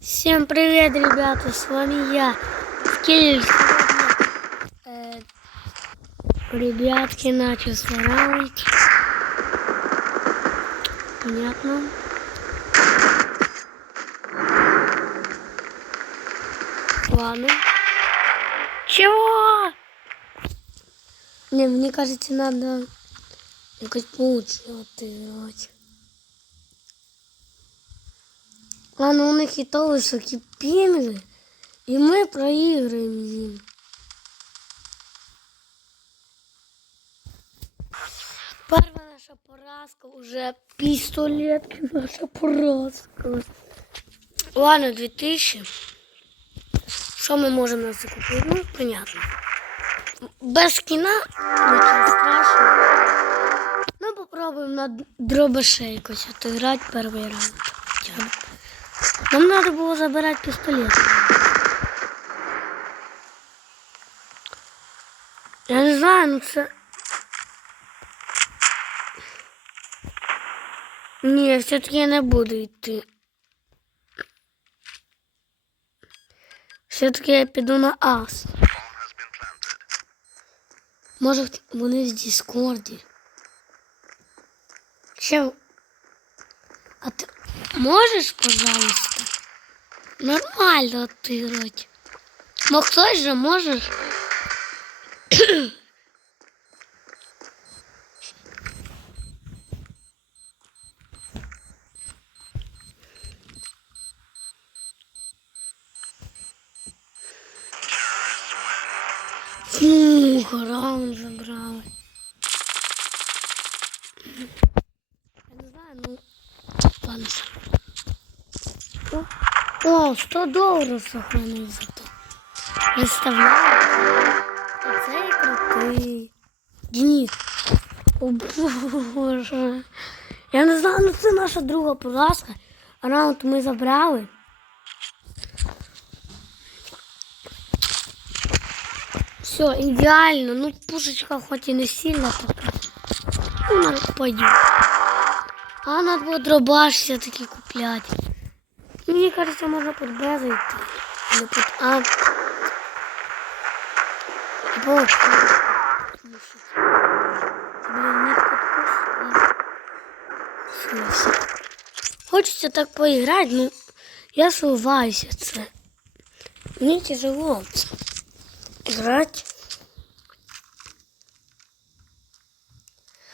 Всем привет, ребята, с вами я. Сегодня, э, ребятки начал сваривать. Понятно. Ладно. Чего? Не, мне кажется, надо якось получше отыгрывать. Ладно, у них і то високі пінги, і ми проіграємо їм. Перша наша поразка, уже пістолетки наша поразка. Ладно, 2000. Що ми можемо на це? Ну, понятно. Без кіна нічого страшного. Ми попробуємо на дробаше якось отіграти перший раунд. Хоча б. Нам надо было забирать пистолет. Я не знаю, ну це. Ні, все-таки я не буду йти. Все-таки я піду на ас. Може вони в Діскорді. Ще. А ти можеш, пожалуйста? Нормально отыграть. Но кто же можешь? Фух, раунд забрали. Я не знаю, ну, ладно. О, о, 100 доларів сохранив за то. Представляєте? Оцей крутий. Денис. О боже. Я не знаю, ну це наша друга поразка. Раунд ми забрали. Все, ідеально. Ну, пушечка хоч і не сильно така. Ну, вона пойдет. А надо було дробаш все-таки купляти. Мені кажется, можна під Б зайти. Или під А. Або Блін, не підписано. Хочеться так поіграти, ну я суваюся це. Мені тяжело грати.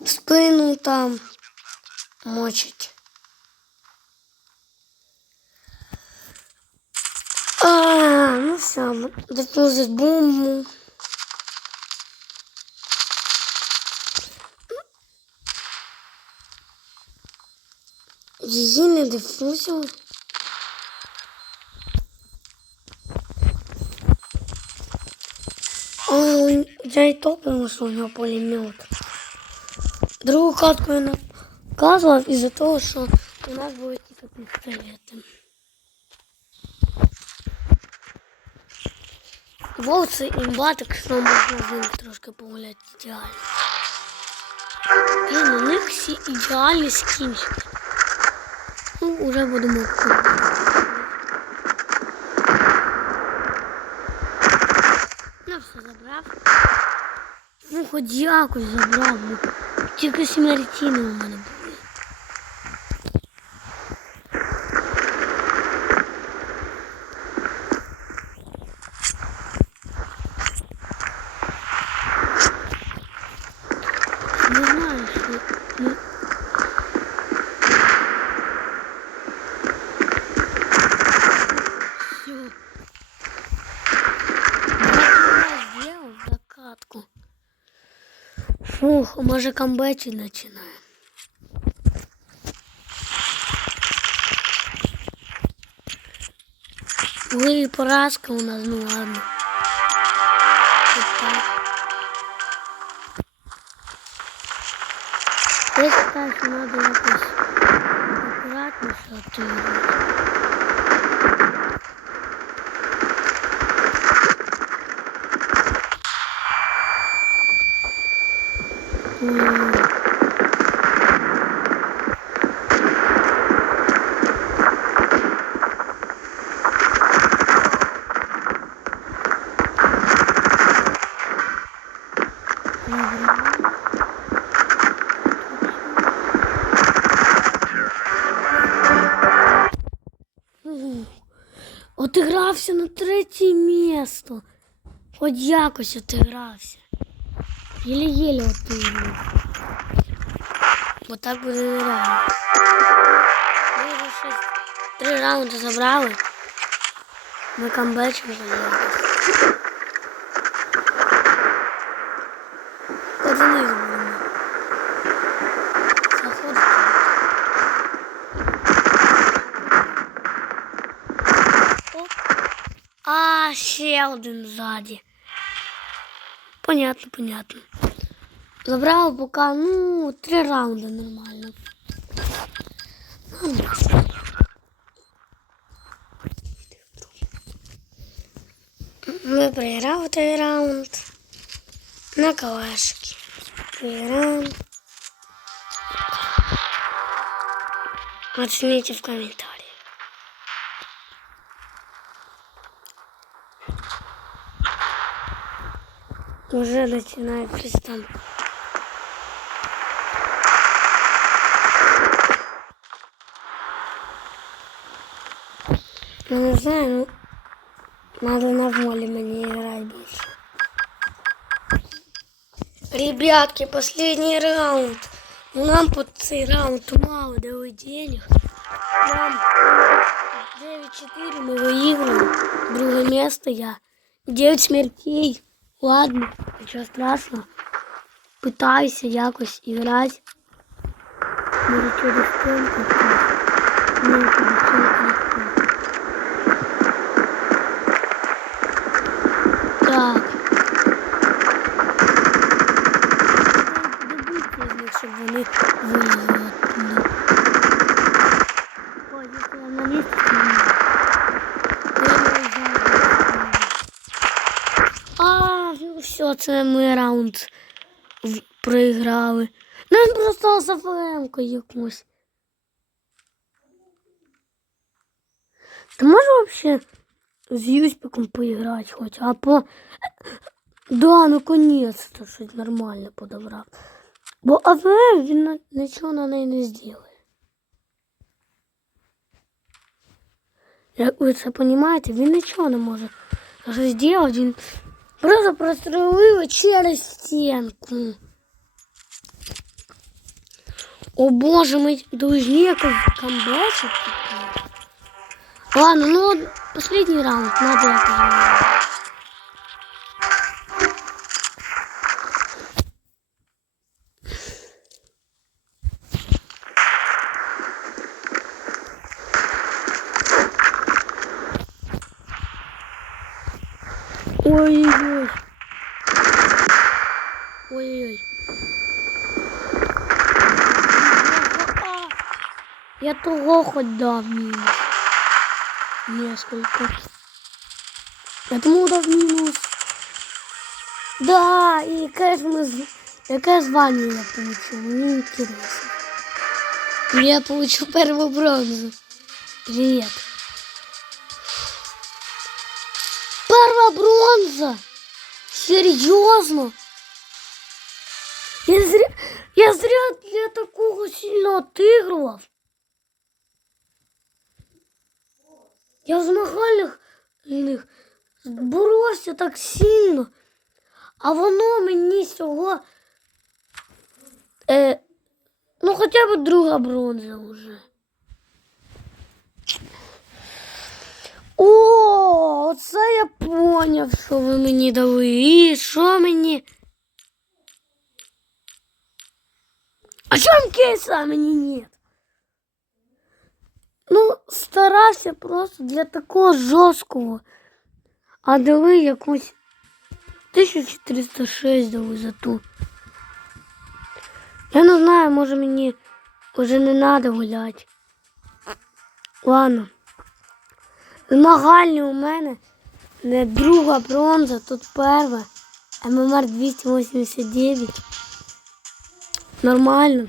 В спину там мочить. А, все, допустим, бомбу. Її не дифузив. О, я і топив, що у нього пулемет. Другу катку я наказував із-за того, що у нас були тільки пістолети. Вовці імба, так що можна з трошки погуляти ідеально. Блін, у них всі ідеальні скінчики. Ну, уже будемо купити. Ну, все забрав. Ну, хоч якось забрав. Ну, тільки смертіни у мене були. Не знаю, що... Ну... Всё. Я сделал закатку. Фух, може камбечі починає. Були поразка у нас, ну ладно. Я считаю, що надо якось акуратніше отримати. Отигрався на третє місто. Хоч якось отигрався. Єлі-єлі отигрався. Бо так буде нереально. Ми вже щось три раунди забрали. Ми камбечимо ще один ззаді. Понятно, понятно. Забрав поки, ну, три раунди нормально. Ну, Ми проіграли той раунд на калашки. Проіграємо. Оцените в комментариях. Уже начинает пристан. Ну, не знаю, ну, надо на воле мне играть больше. Ребятки, последний раунд. Ну, Нам под цей раунд мало дали денег. Нам 9-4 мы выиграем. Другое место я. 9 смертей. Ладно, нічого страшного. Питаюся якось іграти. Може стінку. Може через стінку. Так. Добити з них, щоб вони вилізли оттуда. Ой, якщо я на місці, то ні. Я не знаю. А, ну це ми раунд проіграли. Ну він просто за ФМ якусь. Ти можеш вообще з Юспіком поіграти хоч, а по... Да, наконец-то щось нормально подобрав. Бо АВМ він нічого на неї не зробить. Як ви це розумієте, він нічого не може зробити, він просто прострелив через стінку. О боже, ми должны якось. Ладно, ну последний раунд надо это. Ой-ой-ой. Ой-ой-ой. Я того хоть минус. Несколько. Я тому дав минус. Да, и яке ж ми з- яке звання я получил? Мне интересно. Я получил первую бронзу. Привет. Первая бронза? Серьезно? Я зря, я зря для такого сильно отыгрывал. Я в змагальних них боровся так сильно, а воно мені всього. Е, ну хоча б друга бронза вже. О, оце я поняв, що ви мені дали. І що мені? А чому кейса мені нет? Ну, старався просто для такого жорсткого. А дали якусь 1406 дали за ту. Я не знаю, може мені вже не треба гуляти. Ладно. Змагальні у мене не друга бронза, тут перша. ММР 289. Нормально.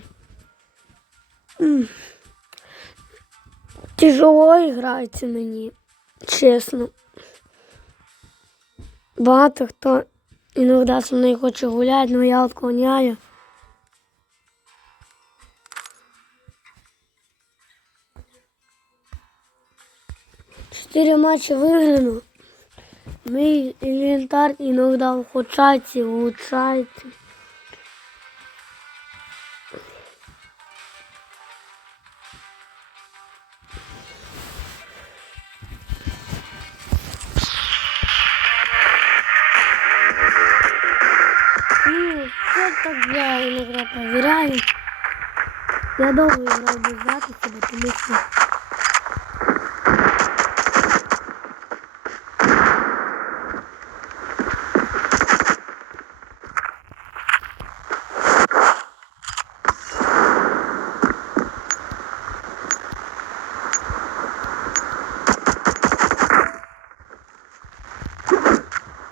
Тяжело грається мені, чесно. Багато хто іноді зі мною хоче гуляти, але я відклоняю. 4 матча выиграно. Мой инвентарь иногда ухудшается, улучшается. Ну, все так я иногда проверяю. Я долго играл без записи, потому что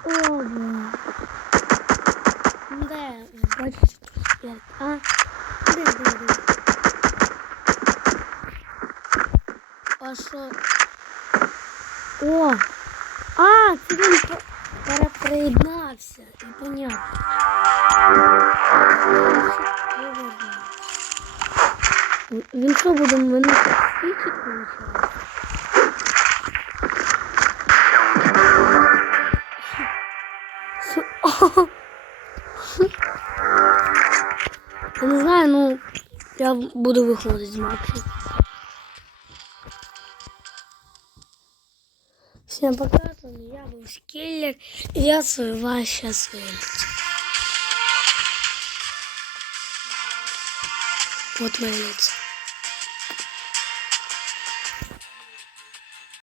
Ого. Де? Бачиш, як? А? Де, де, де? А що? О! А, це він переприєднався. Понятно. Він що буде мене? О! Я не знаю, ну я буду виходити з матчу. Всем пока, я был Скиллер, и я свою вас сейчас вылечу. Вот мое лицо.